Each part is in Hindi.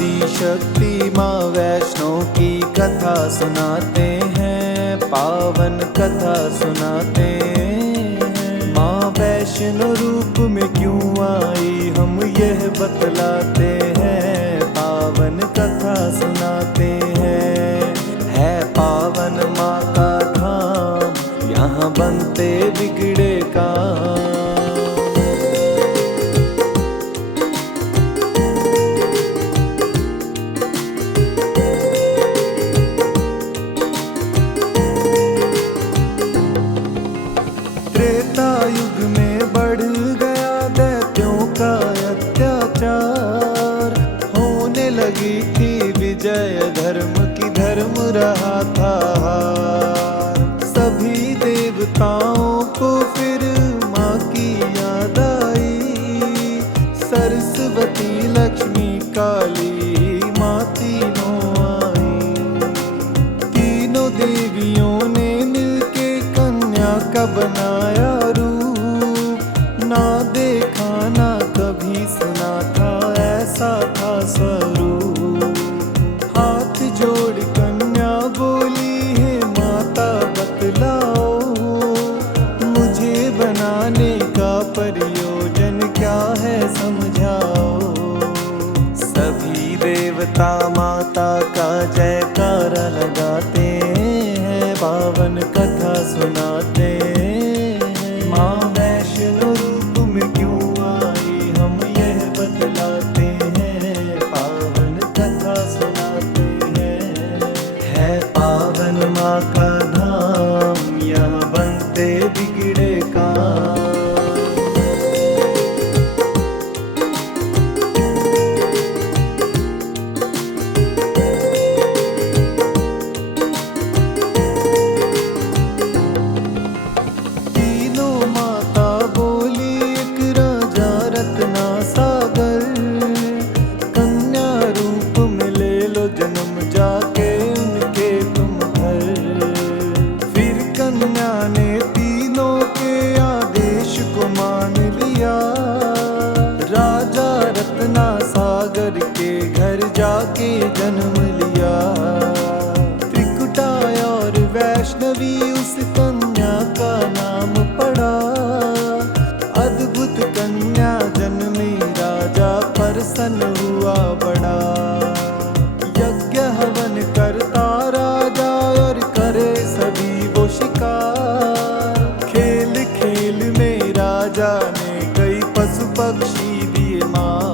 आदि शक्ति माँ वैष्णो की कथा सुनाते हैं, पावन कथा सुनाते हैं। माँ वैष्णो रूप में क्यों आई हम यह बतलाते हैं, पावन कथा सुनाते हैं। है पावन माँ का धाम, यहाँ बनते बिगड़े काम। त्रेता युग में बढ़ गया दैत्यों का अत्याचार, होने लगी थी विजय धर्म की, धर्म रहा था हार। सभी देवताओं को फिर माँ की याद आई, सरस्वती लक्ष्मी काली माँ तीनों आई। तीनों देवियों ने मिलके कन्या का बनाया रूप, ना देखा ना कभी सुना था ऐसा था स्वरूप। हाथ जोड़ कन्या बोली है माता बतलाओ, मुझे बनाने का प्रयोजन क्या है समझाओ। सभी देवता माता का जयकारा लगाते हैं, पावन कथा सुनाते हैं। माँ वैष्णो रूप में क्यों आई हम यह बतलाते हैं, पावन कथा सुनाते हैं। है पावन माँ का धाम, यहाँ बनते बिगड़े काम। जाके जन्म लिया त्रिकुटाय और वैष्णवी, उस कन्या का नाम पड़ा। अद्भुत कन्या जन्मी, राजा प्रसन्न हुआ बड़ा। यज्ञ हवन करता राजा और करे सभी वो शिकार। खेल खेल में राजा ने कई पशु पक्षी दिए मार।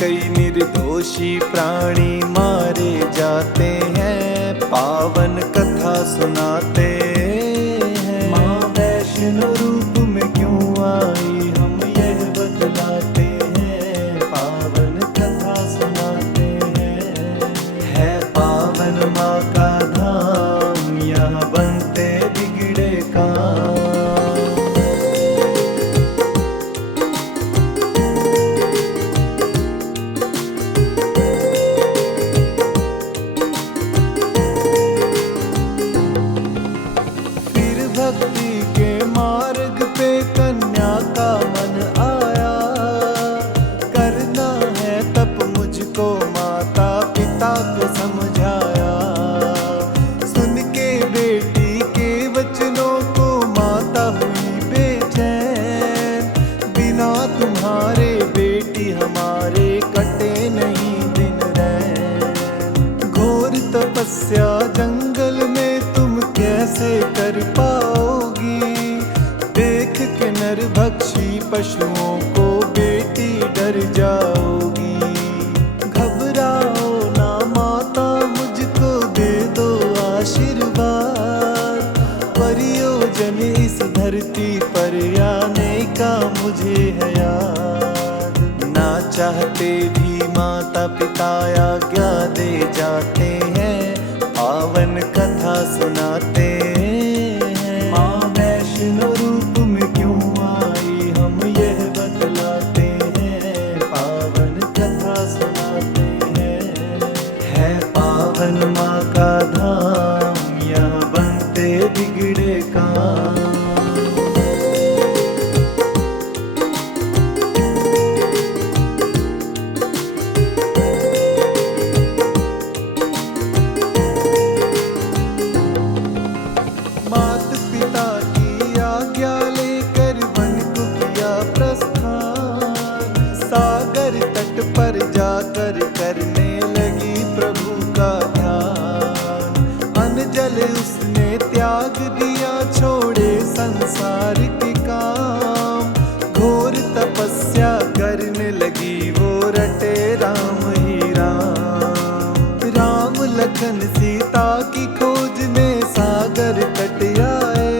कई निर्दोषी प्राणी मारे जाते हैं, पावन कथा सुनाते हैं। माँ वैष्णो रूप में क्यों आई हम यह बतलाते हैं, पावन कथा सुनाते हैं। है पावन माँ का धाम, यहाँ बनते बिगड़े काम। भक्ति के मार्ग पे कन्या का मन आया, करना है तप मुझको माता पिता को समझाया। सुन के बेटी के वचनों को माता हुई बेचैन, बिना तुम्हारे बेटी हमारे कटे नहीं दिन रैन। घोर तपस्या जंगल में तुम कैसे कर पाओगी, देख के नरभक्षी पशुओं को बेटी डर जाओगी। घबराओ ना माता, मुझको दे दो आशीर्वाद। प्रयोजन इस धरती पर आने का मुझे है याद। ना चाहते भी माता पिता आज्ञा दे जाते हैं, पावन कथा सुनाते हैं। माँ वैष्णो रूप में क्यों आई हम यह बतलाते हैं, पावन कथा सुनाते हैं। है पावन माँ का धाम, यहाँ बनते बिगड़े काम। पर जाकर करने लगी प्रभु का ध्यान। अनजल उसने त्याग दिया, छोड़े संसार के काम। घोर तपस्या करने लगी वो, रटे राम ही राम। राम लखन सीता की खोज में सागर तट आए।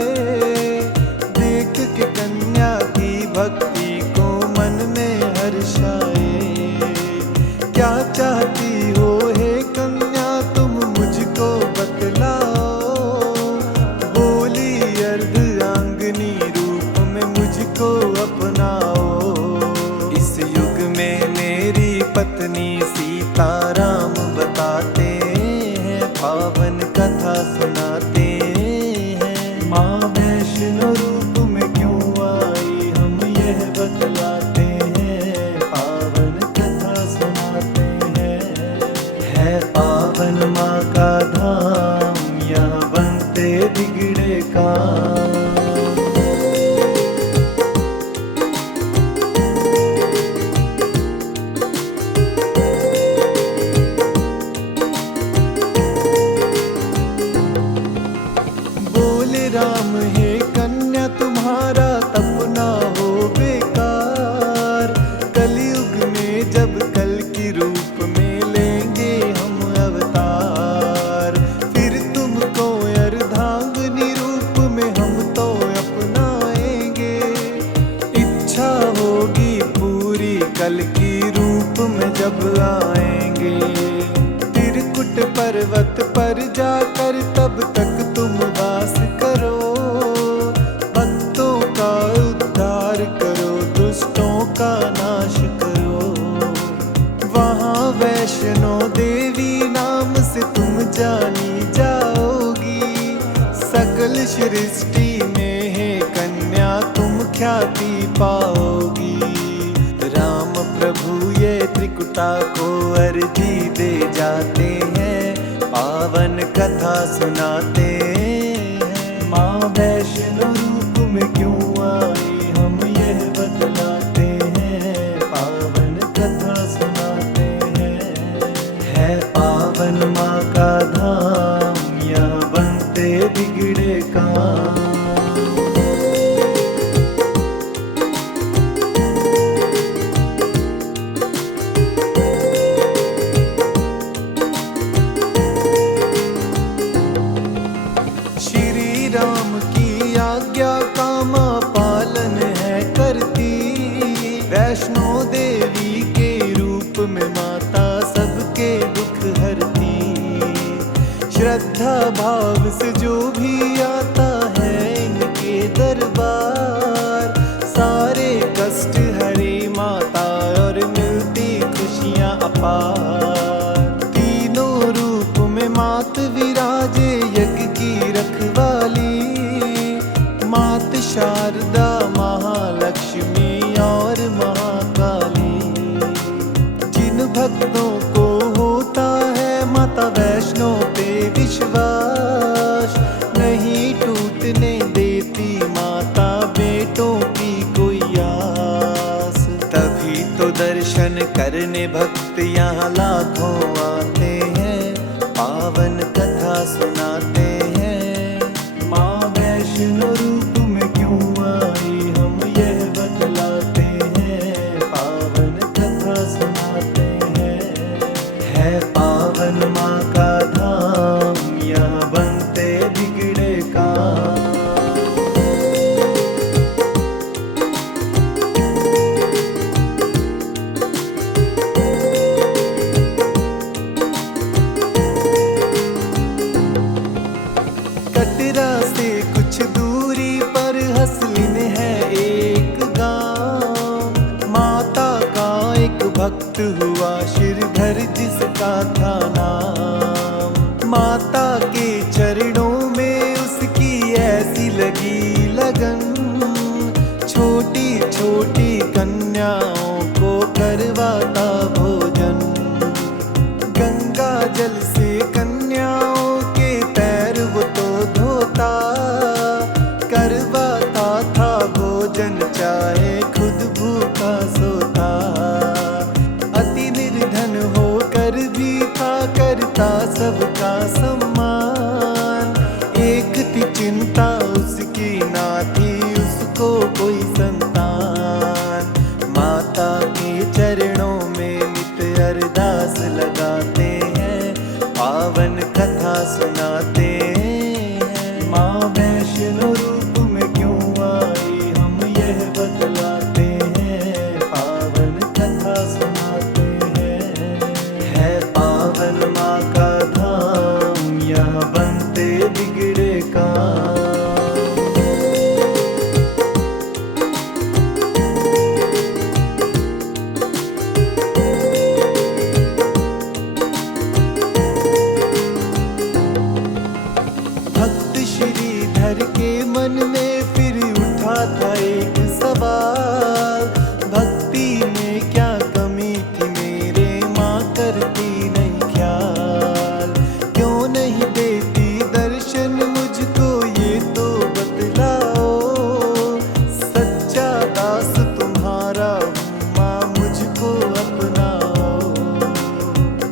देख के कन्या की भक्ति को मन में हर्षाए। क्या चाहती हो हे कन्या तुम मुझको बतलाओ। बोली अर्धांगिनी रूप में मुझको अपनाओ। इस युग में मेरी पत्नी सीता राम बताते हैं, पावन कथा सुनाते हैं। माँ वैष्णो रूप में क्यों आई हम यह बतलाते हैं, पावन कथा सुनाते हैं। है पावन माँ का धाम, यहाँ बनते बिगड़े काम। राम हे कन्या तुम्हारा तपना हो बेकार। कलयुग में जब कल की रूप में लेंगे हम अवतार। फिर तुमको अर्धांगिनी रूप में हम तो अपनाएंगे। इच्छा होगी पूरी कल की रूप में जब आएंगे। त्रिकुट पर्वत पर जाकर तब तक तुम वास करो। भक्तों का उद्धार करो, दुष्टों का नाश करो। वहाँ वैष्णो देवी नाम से तुम जानी जाओगी। सकल सृष्टि में है कन्या तुम ख्याति पाओगी। राम प्रभु ये त्रिकुटा को अर्जी दे जाते हैं, पावन कथा सुनाते हैं। माँ वैष्णो रूप में क्यों आई हम यह बतलाते हैं, पावन कथा सुनाते हैं। है पावन माँ का धाम, यहाँ बनते बिगड़े काम। राम की आज्ञा का माँ पालन है करती। वैष्णो देवी के रूप में माता सबके दुख हरती। श्रद्धा भाव से जो भी आता है इनके दरबार, सारे कष्ट हरे माता और मिलती खुशियाँ अपार। तीनों रूप में मात विराजे यज्ञ की रखवाली। मात शारदा महालक्ष्मी और महाकाली। जिन भक्तों को होता है माता वैष्णो पे विश्वास, नहीं टूटने देती माता बेटों की कोई आस। तभी तो दर्शन करने भक्त यहाँ लाखों आते हैं, पावन कथा सुनाते हैं। माँ वैष्णो रूप में क्यों आई हम यह बतलाते हैं, पावन कथा सुनाते हैं। है पावन माँ का धाम, यहाँ बनते बिगड़े काम। कटरा से कुछ दूरी पर हसलिन है एक गांव। माता का एक भक्त हुआ श्रीधर जिसका था नाम। माता के चरणों में उसकी ऐसी लगी लगन, छोटी छोटी कन्याओं को करवाता भोजन। गंगा जल से कन्याओं के पैर वो तो धोता, करवाता था भोजन चाहे खुद भूखा सोता। अति निर्धन होकर भी था करता सबका सम्मान। एक थी चिंता उसकी ना थी उसको कोई संतान। माता के चरणों में नित अरदास लगाते हैं, पावन कथा सुनाते हैं। माँ वैष्णो रूप में क्यों आई हम यह बतलाते हैं, पावन कथा सुनाते हैं। है पावन माँ का धाम, यहाँ बनते बिगड़े काम। भक्त श्रीधर के मन में फिर उठा था एक सवाल, भक्ति में क्या कमी थी मेरे माँ करती नहीं ख्याल। क्यों नहीं देती दर्शन मुझको ये तो बतलाओ, सच्चा दास तुम्हारा हूँ माँ मुझको अपनाओ।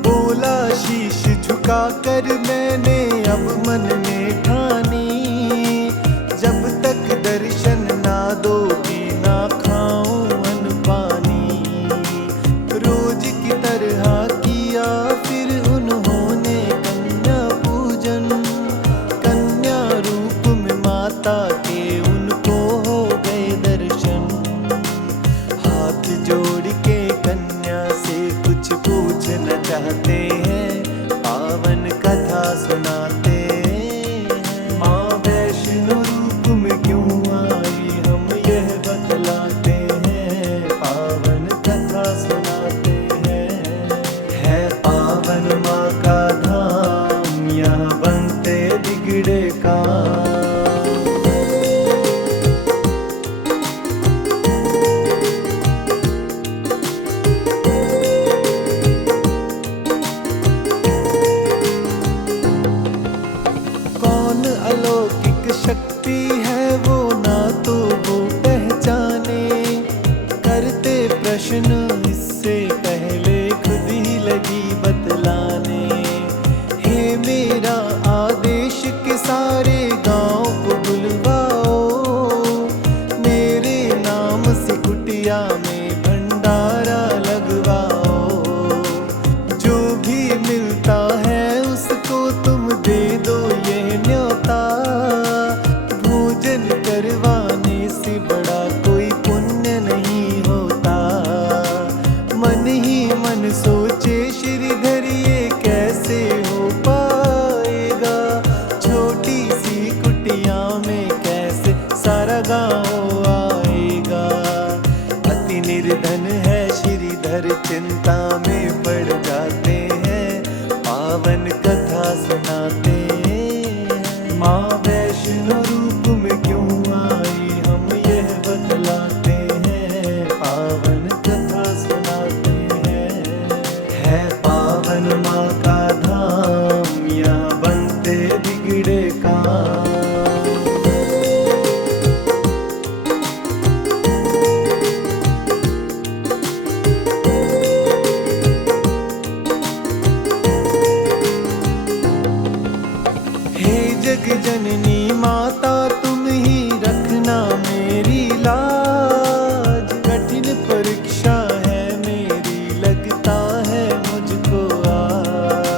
बोला शीश झुका कर मैंने अब मन में ठानी, जब तक दर्शन ना दोगी ना खाऊं अन्न पानी। रोज की तरह किया फिर उन्होंने कन्या पूजन, कन्या रूप में माता के उनको हो गए दर्शन। हाथ जोड़ के कन्या से कुछ पूछना चाहते हैं, पावन कथा सुनाते हैं। माँ वैष्णो रूप में क्यों आई हम यह बतलाते हैं, पावन कथा सुनाते हैं। है पावन माँ का धाम, यहाँ बनते बिगड़े काम। कौन अलौकिक शक्ति है वो ना तो वो पहचाने, करते प्रश्न इससे पहले खुद ही लगी बतलाने। हे मेरा आदेश के सारे गांव को बुलवाओ, मेरे नाम से कुटिया में भंडारा लगवाओ। जो भी मिलता है उसको तुम दे दो ये न्योता, भोजन करवाने से बड़ा कोई पुण्य नहीं होता। मन ही मन सोचे श्रीधर ये कैसे हो पाएगा, छोटी सी कुटिया में कैसे सारा गाँव आएगा। अति निर्धन है श्रीधर चिंता में पड़ जाते हैं, पावन कथा सुनाते हैं। माँ वैष्णो रूप में क्यों आई हम यह बतलाते हैं, पावन कथा सुनाते हैं। है पावन माँ का धाम, यहाँ बनते बिगड़े काम। हे जग जननी माता तुम ही रखना मेरी लाज, कठिन परीक्षा है मेरी लगता है मुझको आज।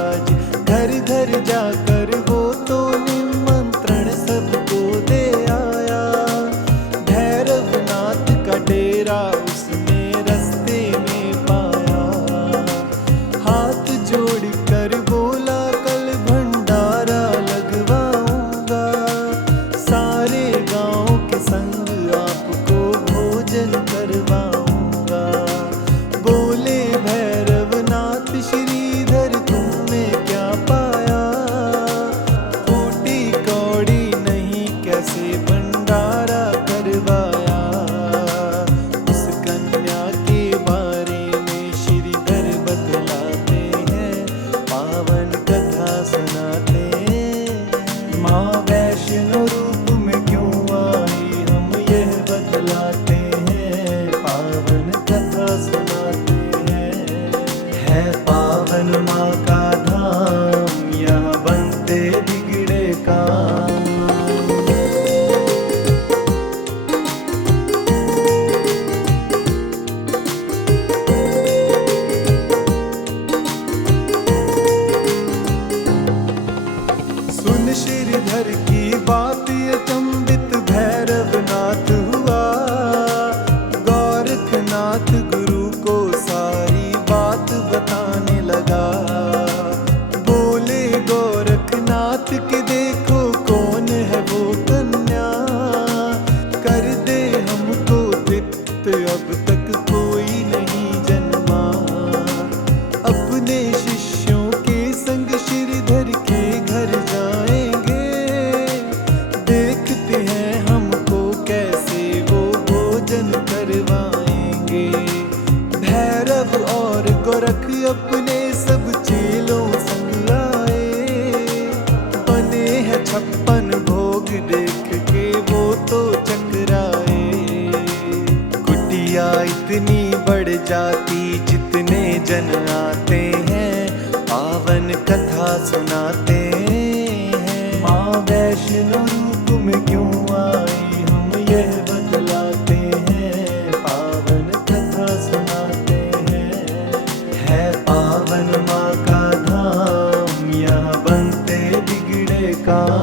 पावन माँ का धाम, यहाँ बनते बिगड़े काम। सुन श्रीधर की बात अचंभित भैरवनाथ हुआ, गोरखनाथ गुरु को सारी बात बताने लगा। बोले गोरखनाथ के देखो कौन है वो कन्या, कर दे हमको तृप्त अब तक कोई नहीं जन्मा। अपने शिष्यों के संग श्रीधर के घर जाएंगे, देखते हैं हमको कैसे वो भोजन करवाएंगे। भैरव और गोरख अपने सब चेलों संग आए, बने हैं 56 भोग देख के वो तो चकराए। कुटिया इतनी बढ़ जाती जितने जन आते हैं, पावन कथा सुनाते हैं। माँ वैष्णो रूप में क्यों आई हम यह बतलाते हैं, पावन कथा सुनाते हैं। है पावन माँ का धाम, यहाँ बनते बिगड़े काम।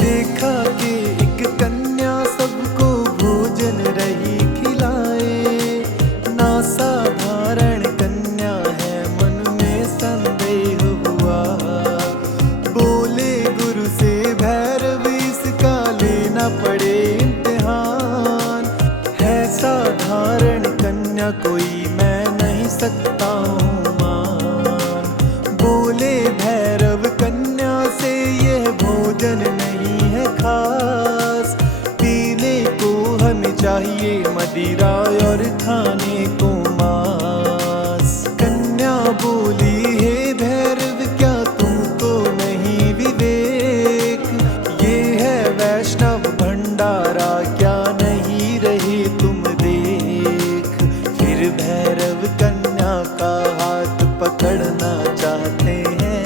देखा कि एक कन्या सबको भोजन रही खिलाए, ना साधारण कन्या है मन में संदेह हुआ। बोले गुरु से भैरव इसका लेना पड़े इम्तिहान, है साधारण कन्या कोई मैं नहीं सकता हूँ मान। बोले भैरव कन्या से यह भोजन नहीं है खास, पीने को हमें चाहिए मदिरा और खाने को मांस। कन्या बोली हे भैरव क्या तुमको नहीं विवेक, ये है वैष्णव भंडारा क्या नहीं रहे तुम देख। फिर भैरव कन्या का हाथ पकड़ना चाहते हैं,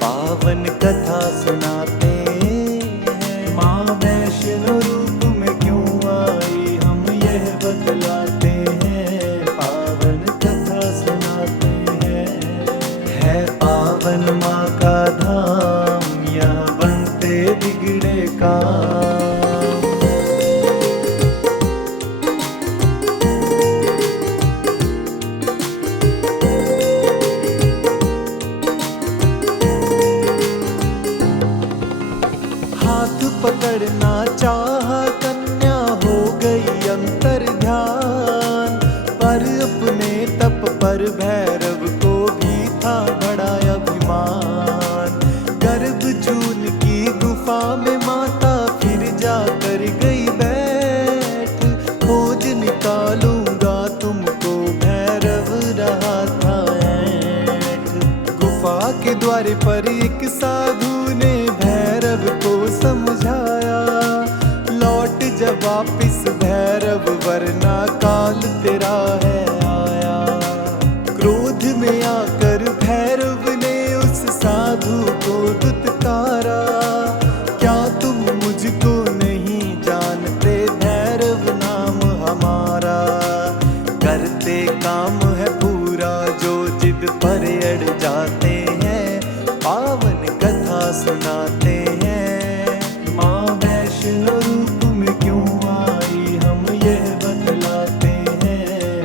पावन कथा सुनाते हैं। माँ वैष्णो रूप में क्यों आई हम यह बतलाते हैं, पावन कथा सुनाते हैं। है पावन माँ का धाम, यहाँ बनते बिगड़े काम। हाथ पकड़ना चाहा कन्या हो गई अंतर ध्यान, पर अपने तप पर भैरव को भी था बड़ा अभिमान। गर्भ चून की गुफा में माता फिर जाकर गई बैठ, खोज निकालूंगा तुमको भैरव रहा था ऐठ। गुफा के द्वार पर एक साधु ने भैरव को समझाया, लौट जा वापिस भैरव वरना काल तेरा है आया। क्रोध में आकर भैरव ने उस साधु को दुत्कारा, क्या तुम मुझको नहीं जानते भैरव नाम हमारा। करते काम है पूरा जो जिद पर अड़ जाते हैं, पावन कथा सुनाते हैं। माँ वैष्णो रूप में क्यों आई हम यह बतलाते हैं,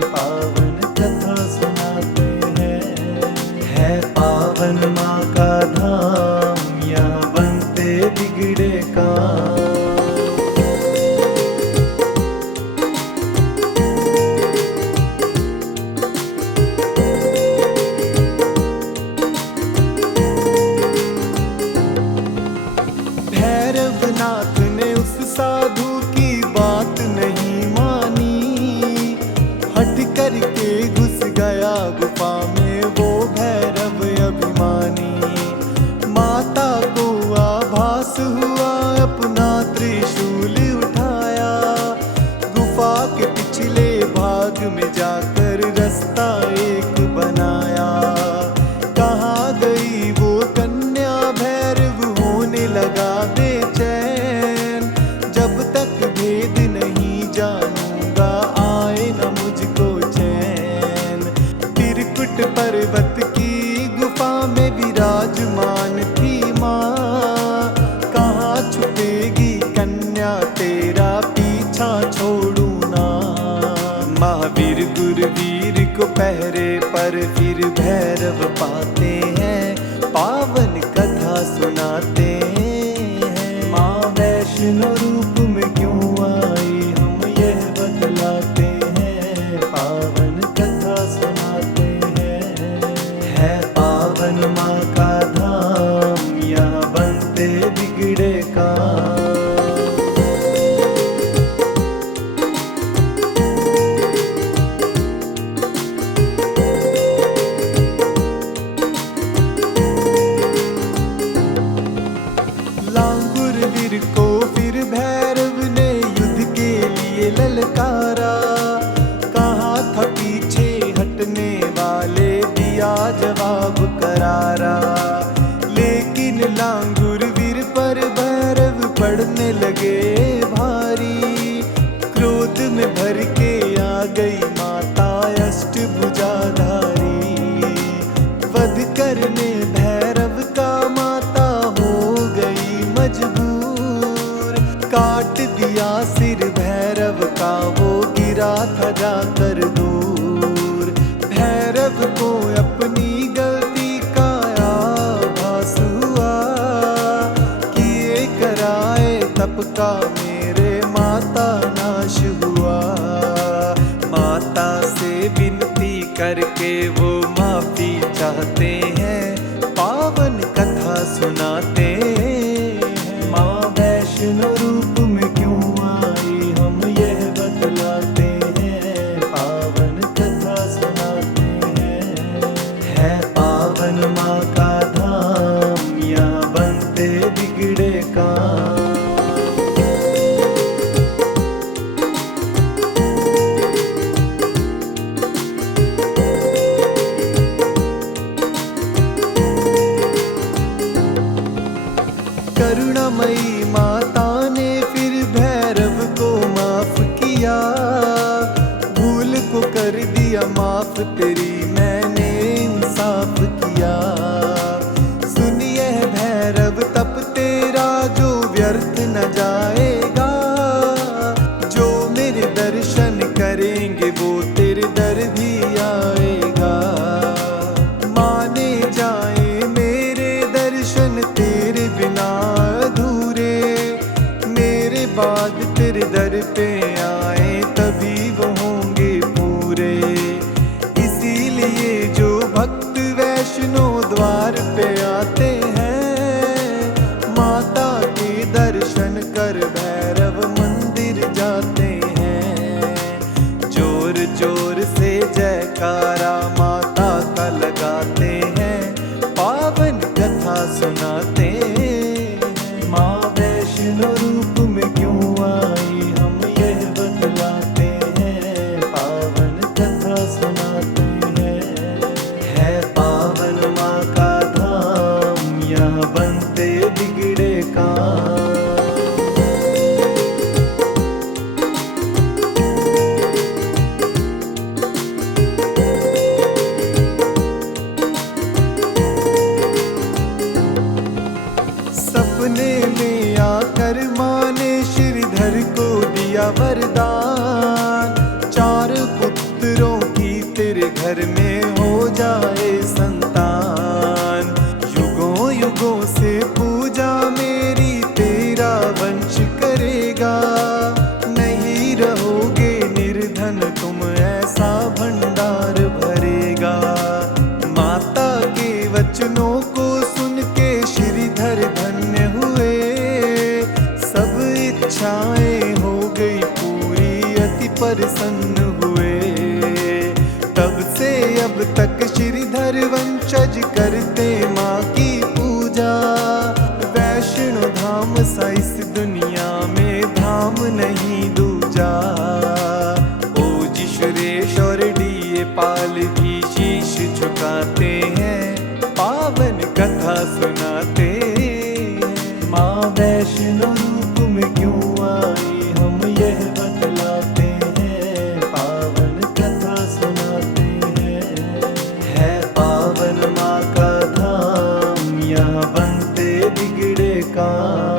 लगे भारी। क्रोध में भर के आ गई माता अष्टभुजाधारी। वध करने भैरव का माता हो गई मजबूर। काट दिया सिर भैरव का, वो गिरा था जाकर दूर। भैरव को अपनी गलती का आभास हुआ, किए कराए तप का मेरे माता नाश हुआ। माता से विनती करके वो माफी चाहते हैं, पावन कथा सुनाते हैं। माँ वैष्णो रूप में क्यों आई हम यह बतलाते हैं, पावन कथा सुनाते हैं। है पावन माँ का धाम, यहाँ बनते बिगड़े काम। करुणामयी माता ने फिर भैरव को माफ किया। भूल को कर दिया माफ, तेरी मैंने इंसाफ किया। सुनिए भैरव तप तेरा जो व्यर्थ न जाएगा। जो मेरे दर्शन करेंगे वो तेरे दर भी आएगा। माने जाए मेरे दर्शन तेरे बिना अधूरे। मेरे बाद तेरे दर पे आए तभी वो होंगे पूरे। इसीलिए जो भक्त वैष्णो द्वार पे आते हैं, माता के दर्शन कर भैरव मंदिर जाते हैं। जोर जोर से जयकारा माता का लगाते हैं, पावन कथा सुनाते हैं। माँ वैष्णो रूप में क्यों आई हम यह बतलाते हैं, पावन कथा सुनाते हैं। है पावन माँ का धाम, यहाँ बनते बिगड़े काम। सपने में आकर माँ ने श्रीधर को दिया वरदान। 4 पुत्रों की तेरे घर में हो जाए संतान। युगों युगों से पूजा मेरी तेरा वंश करेगा। नहीं रहोगे निर्धन तुम, ऐसा भंडार भरेगा। माता के वचनों को सुन के श्रीधर धन्य हुए। सब इच्छाएं हो गई पूरी, अति प्रसन्न हुए। तब से अब तक श्रीधर वंशज करते माँ की पूजा। वैष्णो धाम सा इस दुनिया में धाम नहीं दूजा। ओजी सुरेश और डीए पाल भी शीश झुकाते हैं, पावन कथा सुनाते हैं। माँ वैष्णो रूप में क्यों आई हम यह बतलाते हैं, पावन कथा सुनाते हैं। है पावन माँ का धाम, यहाँ बनते बिगड़े काम।